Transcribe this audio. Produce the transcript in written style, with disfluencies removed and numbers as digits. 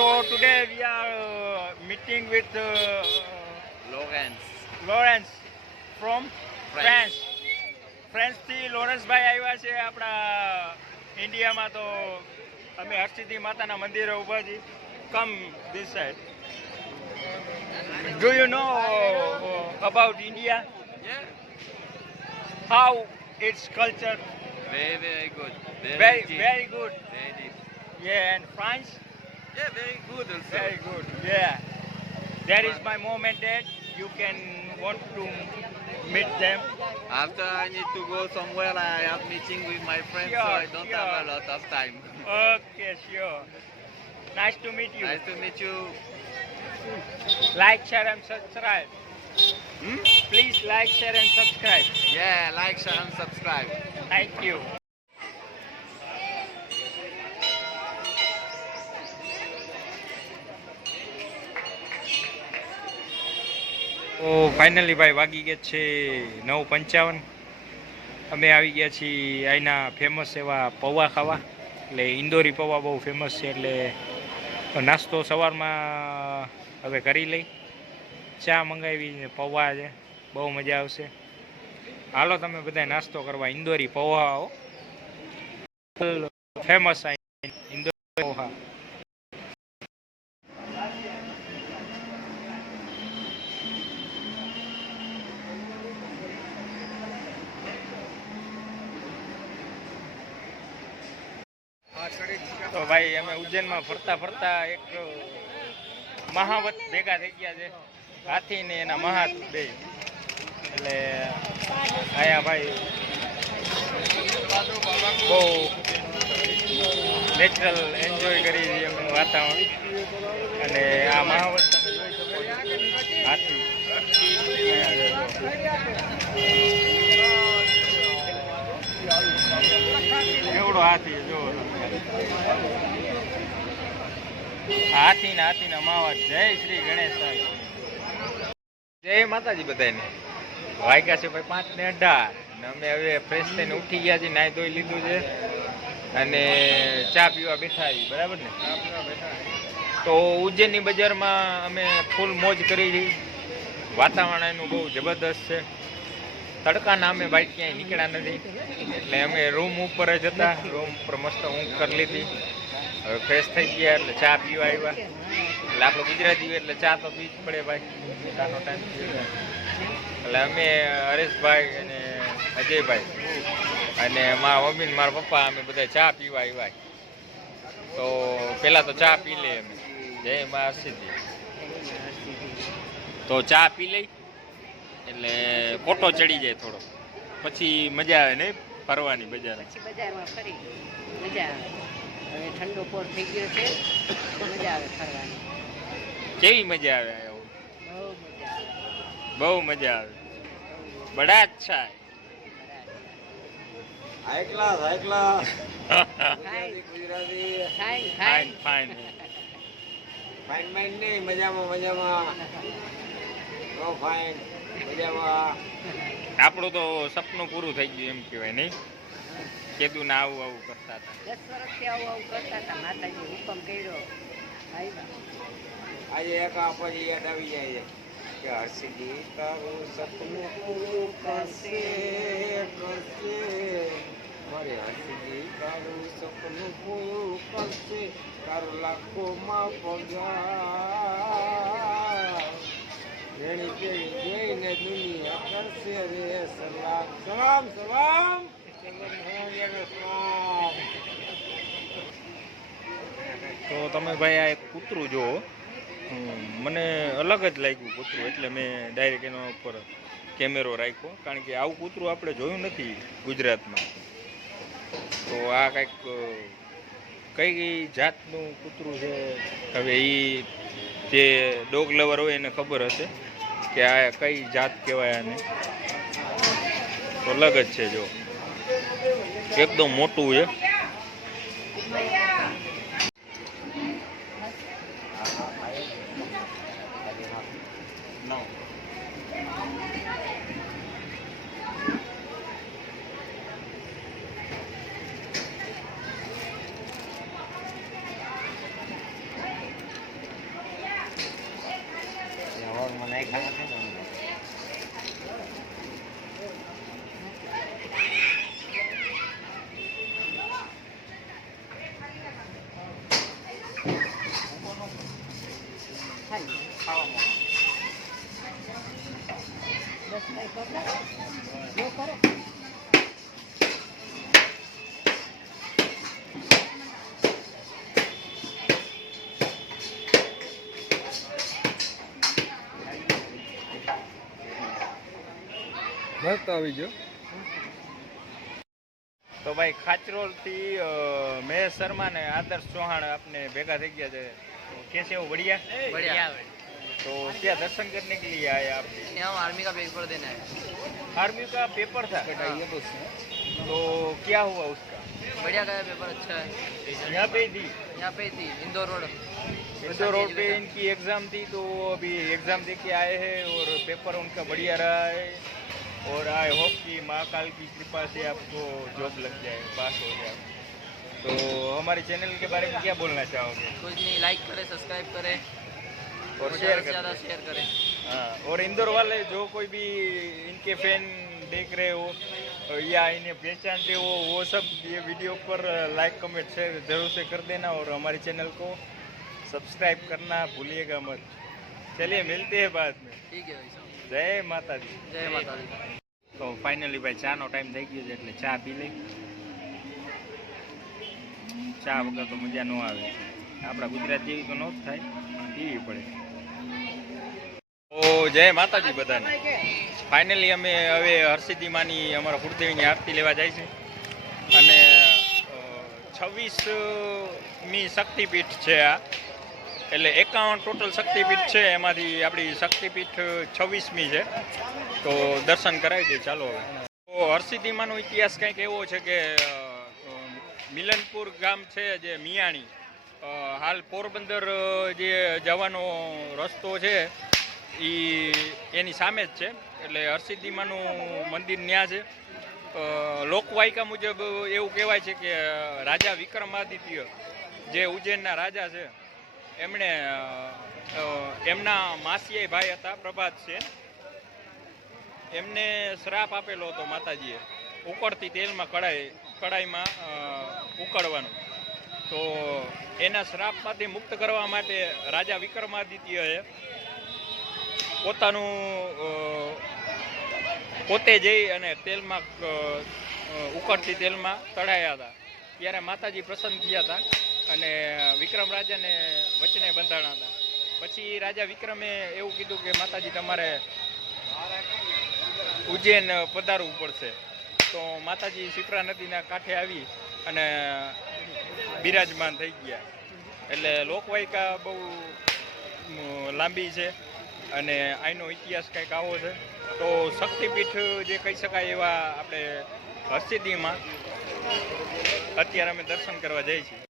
So today we are meeting with Lawrence. Lawrence from France. France. ફ્રાન્સથી લોરેન્સભાઈ આવ્યા છે આપણા ઇન્ડિયામાં. તો અમે હરસિદ્ધિ માતાના મંદિરે ઊભા છીએ. Come this side. Do you know about India? Yeah. How it's culture? Very good. Very deep. good. Very deep. Yeah, and France? Yeah, very good also. Very good. Yeah. There is my mom and dad. You can want to meet them. After I need to go somewhere, I have meeting with my friends, so Sure, I don't sure. have a lot of time. Okay, sure. Nice to meet you. Nice to meet you. Like, share and subscribe. Please like, share and subscribe. Yeah, like, share and subscribe. Thank you. તો finally ભાઈ વાગી ગયા છે 9:55. અમે આવી ગયા છીએ અહીંના ફેમસ એવા પૌવા ખાવા. એટલે ઇન્દોરી પૌવા બહુ ફેમસ છે. એટલે નાસ્તો સવારમાં હવે કરી લઈ. ચા મંગાવી, પૌવા છે, બહુ મજા આવશે. હાલો તમે બધા નાસ્તો કરવા. ઇન્દોરી પૌવા આવો, ફેમસ ઇન્દોરી પૌવા. તો ભાઈ અમે ઉજ્જૈનમાં ફરતા ફરતા એક મહાવત ભેગા થઈ ગયા છે. હાથી ને એના મહાત બે. એટલે આયા ભાઈ બહુ નેચરલ એન્જોય કરી છીએ અમે વાતાવરણ. અને આ મહાવત તમે જોઈ શકો છો. હાથી એવડો હાથી જો હાથીના માવા. જય શ્રી ગણેશ. જય માતાજી બધાને. વાગ્યા છે ભાઈ 5:18 ને અમે હવે ફ્રેશ થઈને ઉઠી ગયા છીએ. નાહી ધોઈ લીધું છે અને ચા પીવા બેઠા આવી. બરાબર ને? તો ઉજ્જૈનની બજારમાં અમે ફૂલ મોજ કરી છે. વાતાવરણ એનું બહુ જબરદસ્ત છે. તડકાના અમે ભાઈ ક્યાંય નીકળ્યા નથી. એટલે અમે રૂમ ઉપર જ હતા. રૂમ ઉપર મસ્ત ઊંઘ કરી લીધી. હવે ફ્રેશ થઈ ગયા એટલે ચા પીવા આવ્યા. એટલે આપણે ગુજરાતી એટલે ચા તો પીવી જ પડે ભાઈ. ચાનો ટાઈમ થયો. એટલે અમે હરેશભાઈ અને અજયભાઈ અને મારા મમ્મી ને મારા પપ્પા અમે બધા ચા પીવા આવ્યા. તો પહેલાં તો ચા પી લઈએ અમે. જય મા હરસિદ્ધિ. તો ચા પી લઈ એટલે કોટો ચડી જાય થોડો. પછી મજા આવે નહીં ફરવાની બજાર. પછી બજારમાં ફરી મજા આવે. હવે ઠંડો પોર થઈ ગયો છે, મજા આવે ફરવાની. કેવી મજા આવે? એવું બહુ મજા આવે. બહુ મજા આવે. બડા અચ્છા હે. High class, high class. Fine fine fine fine. Fine, fine નહીં, મજામાં મજામાં. નો ફાઇન, મજામાં. આપણું તો સપનું પૂરું થઈ ગયું એમ કહેવાય નહીં? કીધું ને આવું આવું કરતા હતા. 10 વર્ષથી આવું આવું કરતા હતા. માતાજી હુકમ કર્યો આવ્યા. આજે એક આપણને યાદ આવી જાય છે કે હરસિદ્ધિ તારું સપનું પૂરું કરશે કરશે. મારે હરસિદ્ધિ તારું સપનું પૂરું કરશે. તારું લાખોમાં પગાર. એની કેવી જોઈને દુનિયા કરશે રે સલામ સલામ સલામ. તો તમે ભાઈ આ એક કૂતરું જુઓ. મને અલગ જ લાગ્યું કૂતરું. એટલે મેં ડાયરેક્ટ એના ઉપર કેમેરો રાખ્યો. કારણ કે આવું કૂતરું આપણે જોયું નથી ગુજરાતમાં. તો આ કંઈક કઈ જાતનું કૂતરું છે હવે એ જે ડોગ લવર હોય એને ખબર હશે કે આ કઈ જાત કહેવાય આને. તો અલગ જ છે. જો એકદમ મોટું છે. મસ્ત આવી ગયો. તો ભાઈ खाचरोल થી મહેશ શર્મા ને આદર્શ ચૌહાણ આપने भेगा થઈ ગયા છે. तो कैसे हो? बढ़िया बढ़िया। तो क्या दर्शन करने के लिए आए आप? हम आर्मी का पेपर देना है। आर्मी का पेपर था, तो क्या हुआ उसका? बढ़िया गया पेपर, अच्छा है। यहाँ पे थी, यहाँ पे थी इंदौर रोड। इंदौर रोड पे इनकी एग्जाम थी, तो अभी एग्जाम दे के आए हैं और पेपर उनका बढ़िया रहा है। और आई होप कि महाकाल की कृपा से आपको जॉब लग जाए, पास हो जाए। तो हमारे चैनल के बारे में क्या बोलना चाहोगे? कुछ नहीं, लाइक करें, सब्सक्राइब करें और ज़्यादा शेयर से ज़्यादा शेयर करें। हाँ, और इंदौर वाले जो कोई भी इनके फैन देख रहे हो या इन्हें पहचानते हो, वो सब ये वीडियो पर लाइक कमेंट शेयर जरूर से कर देना और हमारे चैनल को सब्सक्राइब करना भूलिएगा मत। चलिए मिलते हैं बाद में। ठीक है भाई साहब। जय माता दी। जय माता दी। તો ફાઇનલી ભાઈ ચાનો ટાઈમ થઈ ગયો છે એટલે ચા પી લઈ. ચા વગર તો મજા ન આવે. આપણા ગુજરાત જેવી તો ન જ થાય, પીવી પડે. તો જય માતાજી બધાને. ફાઇનલી અમે હવે હરસિદ્ધિમાની અમારા કુળદેવીની આરતી લેવા જાય છે અને 26મી શક્તિપીઠ છે આ. એટલે 51 ટોટલ શક્તિપીઠ છે, એમાંથી આપણી શક્તિપીઠ 26મી છે. તો દર્શન કરાવી દે ચાલો હવે. તો હરસિદ્ધિમાનો ઇતિહાસ કંઈક એવો છે કે મિલનપુર ગામ છે જે મિયાણી, હાલ પોરબંદર જે જવાનો રસ્તો છે એની સામે જ છે. એટલે હરસિદ્ધિમાનું મંદિર ન્યા છે. લોકવાયકા મુજબ એવું કહેવાય છે કે રાજા વિક્રમાદિત્ય જે ઉજ્જૈનના રાજા છે એમણે એમના માસીએ ભાઈ હતા પ્રભાતસેન, એમને શ્રાપ આપેલો હતો માતાજીએ ઉકળતી તેલમાં કડાઈમાં ઉકળવાનું. તો એના શ્રાપમાંથી મુક્ત કરવા માટે રાજા વિક્રમાદિત્યએ પોતે જઈ અને તેલમાં ઉકળતી તેલમાં તળાયા હતા. ત્યારે માતાજી પ્રસન્ન થયા હતા અને વિક્રમ રાજાને વચને બંધાણા હતા. પછી રાજા વિક્રમે એવું કીધું કે માતાજી તમારે ઉજ્જૈન પધારવું પડશે. તો માતાજી શિપ્રા નદીના કાંઠે આવી અને બિરાજમાન થઈ ગયા. એટલે લોકવાયકા બહુ લાંબી છે અને આનો ઇતિહાસ કંઈક આવો છે. તો શક્તિપીઠ જે કહી શકાય એવા આપણે હરસિદ્ધિમાં અત્યારે અમે દર્શન કરવા જઈએ છીએ.